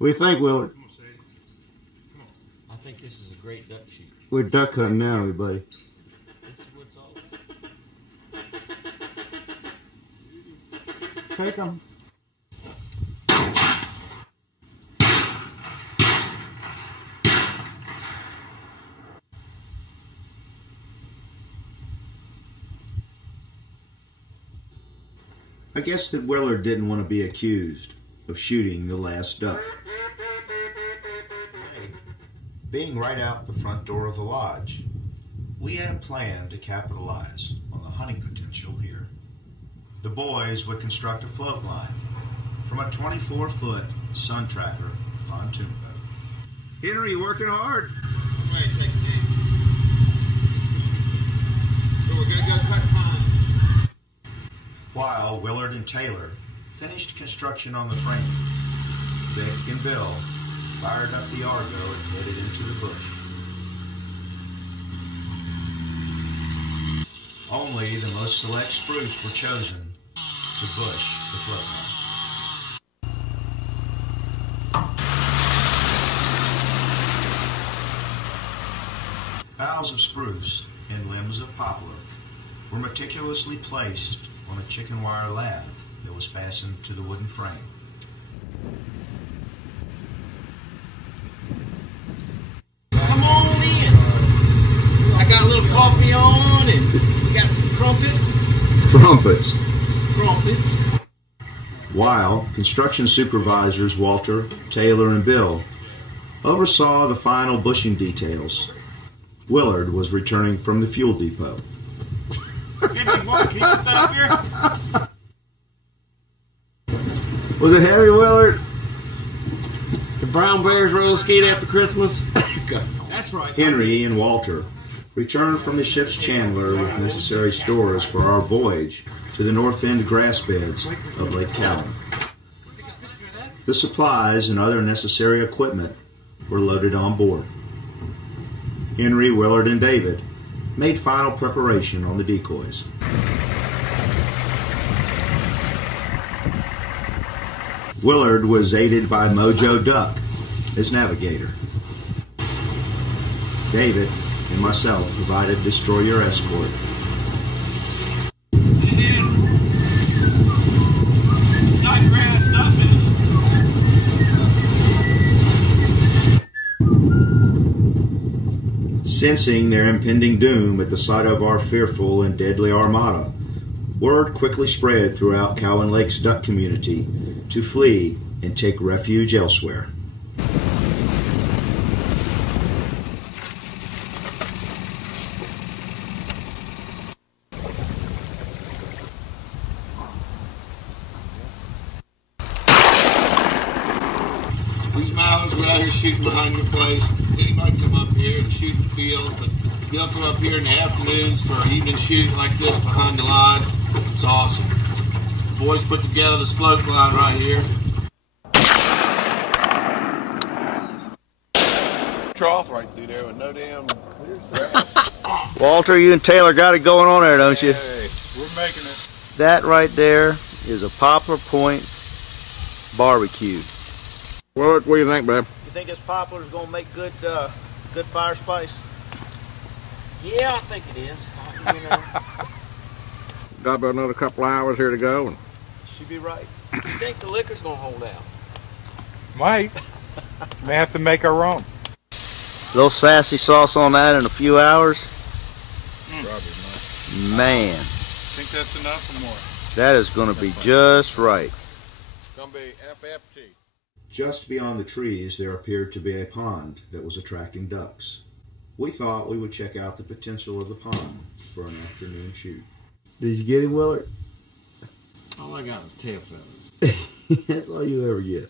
What do you think, Willard? Come on, Sadie. Come on. I think this is a great duck shoot. We're duck hunting now, everybody. This is what's all. Take them. I guess that Willard didn't want to be accused of shooting the last duck. Being right out the front door of the lodge, we had a plan to capitalize on the hunting potential here. The boys would construct a float line from a 24-foot sun tracker pontoon boat. Henry, you working hard? I'm ready to take the game. So we're going to go cut pine. While Willard and Taylor finished construction on the frame, Vic and Bill fired up the Argo and headed into the bush. Only the most select spruce were chosen to bush the float line. Boughs of spruce and limbs of poplar were meticulously placed on a chicken wire lath that was fastened to the wooden frame. Come on in. I got a little coffee on, and we got some crumpets. Crumpets. While construction supervisors Walter, Taylor, and Bill oversaw the final bushing details, Willard was returning from the fuel depot. Was it heavy, Willard? The brown bears roller skate after Christmas. That's right. Henry and Walter returned from the ship's chandler with necessary stores for our voyage to the north end grass beds of Lake Cowan. The supplies and other necessary equipment were loaded on board. Henry, Willard, and David made final preparation on the decoys. Willard was aided by Mojo Duck as navigator. David and myself provided destroyer escort. Sensing their impending doom at the sight of our fearful and deadly armada, word quickly spread throughout Cowan Lake's duck community to flee and take refuge elsewhere. These milers were out here shooting behind your place. Anybody come up here and shoot in the field, but you'll come up here in the afternoons for evening shooting like this behind the lodge. It's awesome. The boys put together this float line right here. Trough right through there with no damn clear grass. Walter, you and Taylor got it going on there, don't you? Hey, we're making it. That right there is a Poplar Point barbecue. Well, what do you think, babe? You think this poplar is going to make good fire spice? Yeah, I think it is. You know, Got about another couple hours here to go. And She'd be right. you think the liquor's gonna hold out? Might. May have to make our own. Little sassy sauce on that in a few hours. Probably not. Man, Think that's enough or more? that is going to be just right. it's going to be FFT. Just beyond the trees, there appeared to be a pond that was attracting ducks. We thought we would check out the potential of the pond for an afternoon shoot. Did you get him, Willard? All I got was tail feathers. That's all you ever get.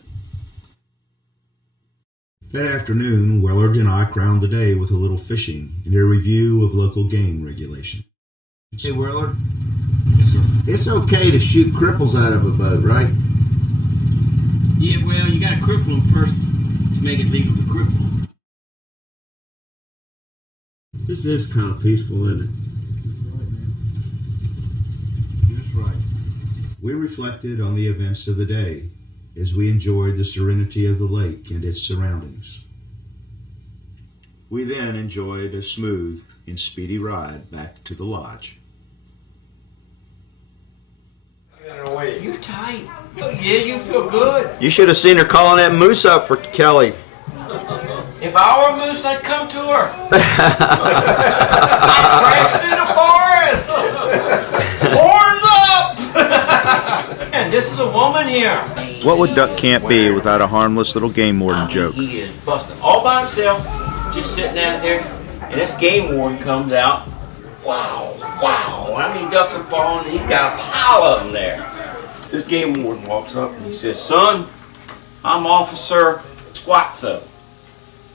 That afternoon, Willard and I crowned the day with a little fishing and a review of local game regulation. Hey, Willard. Yes, sir. It's okay to shoot cripples out of a boat, right? Yeah, well, you gotta cripple them first to make it legal to cripple them. This is kind of peaceful, isn't it? Just right. We reflected on the events of the day as we enjoyed the serenity of the lake and its surroundings. We then enjoyed a smooth and speedy ride back to the lodge. You tight? Oh, yeah, you feel good. You should have seen her calling that moose up for Kelly. If I were a moose, I'd come to her. I'd crash through the forest. Horns up! And this is a woman here. What would duck camp be without a harmless little game warden joke? He is busting all by himself, just sitting out there, and this game warden comes out. Wow, wow, how many ducks are falling? He's got a pile of them there. This game warden walks up and he says, "Son, I'm Officer Squatso."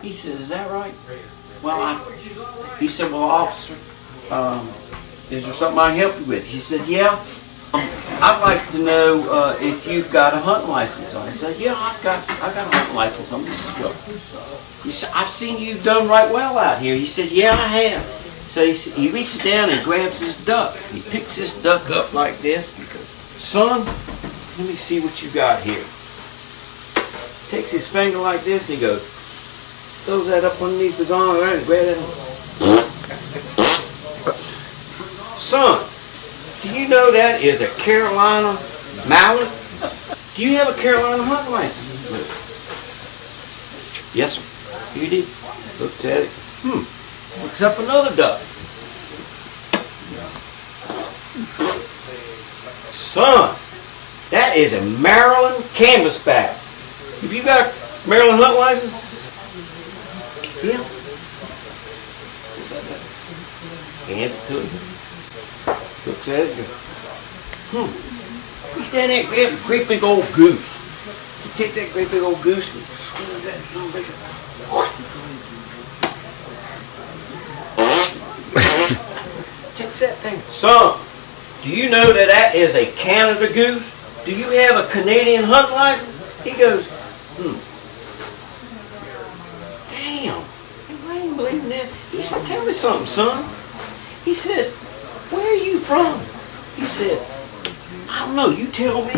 He says, "Is that right?" Well, he said, "Well, officer, is there something I can help you with?" He said, "Yeah, I'd like to know if you've got a hunting license on." I said, "Yeah, I've got a hunting license on this as well." He said, "I've seen you've done right well out here." He said, "Yeah, I have." So he reaches down and grabs his duck. He picks this duck up like this and goes, "Son, let me see what you got here." Takes his finger like this and he goes, throws that up underneath the gong and grabs it. "Son, do you know that is a Carolina mallard? Do you have a Carolina hunting license?" "Yes, sir." He did. Looks at it. Looks up another duck. "Son, that is a Maryland canvasback. Have you got a Maryland hunting license?" "Yeah." Hands it to him. Looks at it. He's down there and grabs a great big old goose. He takes that great big old goose and squeezes that son of a bitch. Takes that thing. "Son, do you know that that is a Canada goose? Do you have a Canadian hunting license?" He goes, "Damn, I ain't believing that." He said, "Tell me something, son." He said, "Where are you from?" He said, "I don't know, you tell me."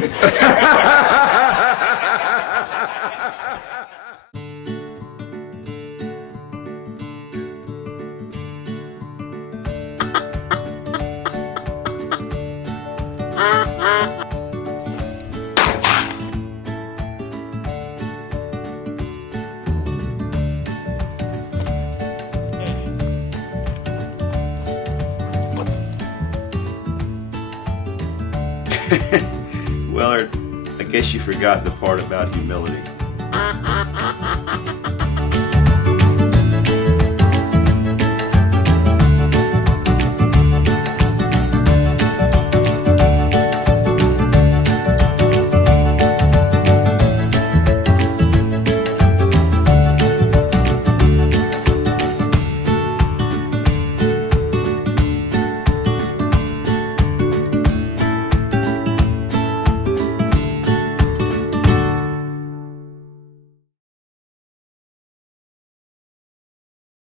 Willard, I guess you forgot the part about humility.